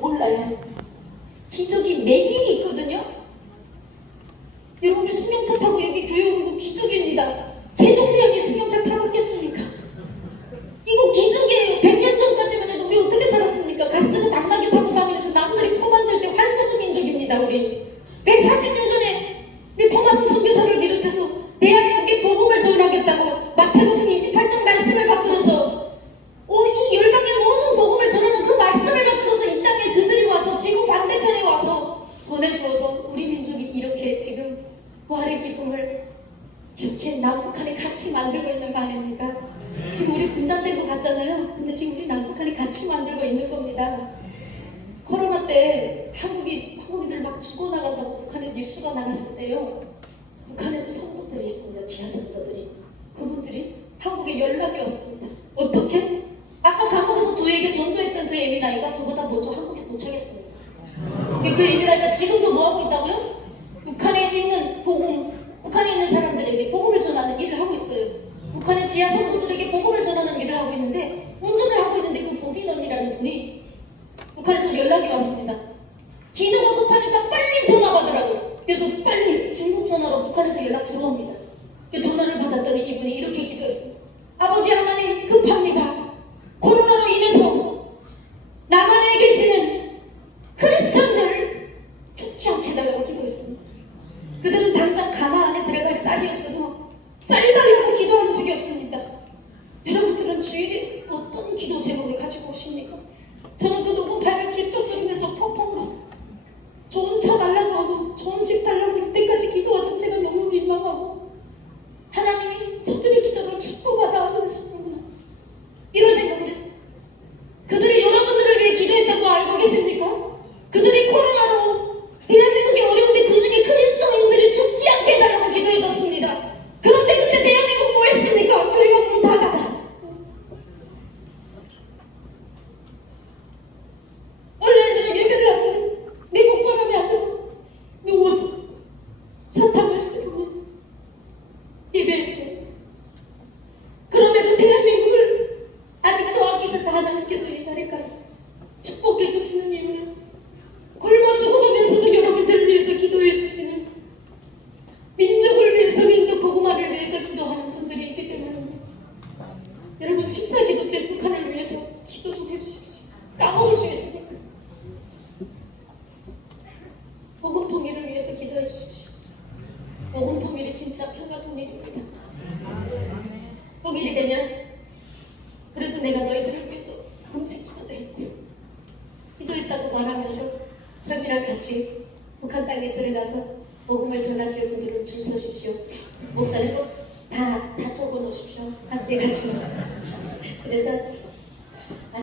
몰라요. 기적이 매일 있거든요. 여러분 수명차 타고 여기 교회 오는 거 기적입니다. 제 동네 형이 수명차 타봤겠습니까? 이거 기적이에요. 100년 전까지만 해도 우리 어떻게 살았습니까? 가스가 낭낭이 타고 다니면서 남들이 포 만들 때 활쏘는 민족입니다. 우리 140년 전에 우리 토마스 선교사를 비롯해서 대한민국에 복음을 전하겠다고 마태복음 28장 말씀을 받들어서 오, 이 열방의 모든 복음을 전하는 그 말씀을 받들어서 이 땅에 그들이 와서 지구 반대편에 와서 전해주어서 우리 민족이 이렇게 지금 부활의 기쁨을 이렇게 남북한이 같이 만들고 있는 거 아닙니까? 지금 우리 분단된 것 같잖아요. 근데 지금 우리 남북한이 같이 만들고 있는 겁니다. 코로나 때 한국이 한국인들 막 죽어나간다고 북한에 뉴스가 나갔을 때요. 북한에도 성도들이 있습니다. 지하 성도들이. 그분들이 한국에 연락이 왔습니다. 어떻게? 아까 감옥에서 저에게 전도했던 그 예민아이가 저보다 먼저 한국에 도착했습니다. 그 예민아이가 지금도 뭐 하고 있다고요? 북한에 있는 복음, 북한에 있는 사람들에게 복음을 전하는 일을 하고 있어요. 북한의 지하 성도들에게 복음을 전하는 일을 하고 있는데 운전을 하고 있는데 그 보빈 언니라는 분이 북한에서 연락이 왔습니다. 기도가 급하니까 빨리 전화 받으라고. 그래서 빨리 중국 전화로 북한에서 연락 들어옵니다. 그 전화를 받았더니 이분이 이렇게 기도했습니다. 아버지 하나님 급합니다. 코로나로 인해서 남한에 계시는 크리스천들 죽지 않게 달라고 기도했습니다. 그들은 당장 가나 들어갈 쌀이 없어도 쌀 달라고 기도한 적이 없습니다. 여러분들은 주일에 어떤 기도 제목을 가지고 오십니까? 저는 그 녹음 파일을 직접 들으면서 펑펑 울었어요. 좋은 차 달라고 하고 좋은 집 달라고 이때까지 기도하던 제가 너무 민망하고 하나님이 저들의 기도를 기뻐받아 하시는구나 이런 생각을 했어요. 그들이 여러분들을 위해 기도했다고 알고 계십니까? 그들이 코로나로 대한민국이 어려운데 그 중에 그리스도인들이 죽지 않게 해달라고 기도해줬습니다. 그런데 그때 대한민국 뭐 했습니까? 교회가 문 닫아다. 온라인으로 예배를 하는데 내 목바람에 앉아서 누워서 사탕을 쓰면서 예배했어요. 그럼에도 대한민국을 아직도 아끼셔서 하나님께서 이 자리까지 축복해 주시는 이유는 굶어 죽어가면서도 여러분들을 위해서 기도해 주시는 민족을 위해서 민족 복음화를 위해서 기도하는 분들이 있기 때문입니다. 여러분 식사 기도 때 북한을 위해서 기도 좀 해주십시오. 까먹을 수 있으니까. 복음 통일을 위해서 기도해 주십시오. 복음 통일이 진짜 평화 통일입니다. 통일이 되면 그래도 내가 너희들을 위해서 금식 기도도 했고 기도했다고 말하면서 저희랑 같이 북한 땅에 들어가서 복음을 전하실 분들은 줄 서십시오. 목사님 다, 다 적어 놓으십시오. 함께 가시면. 그래서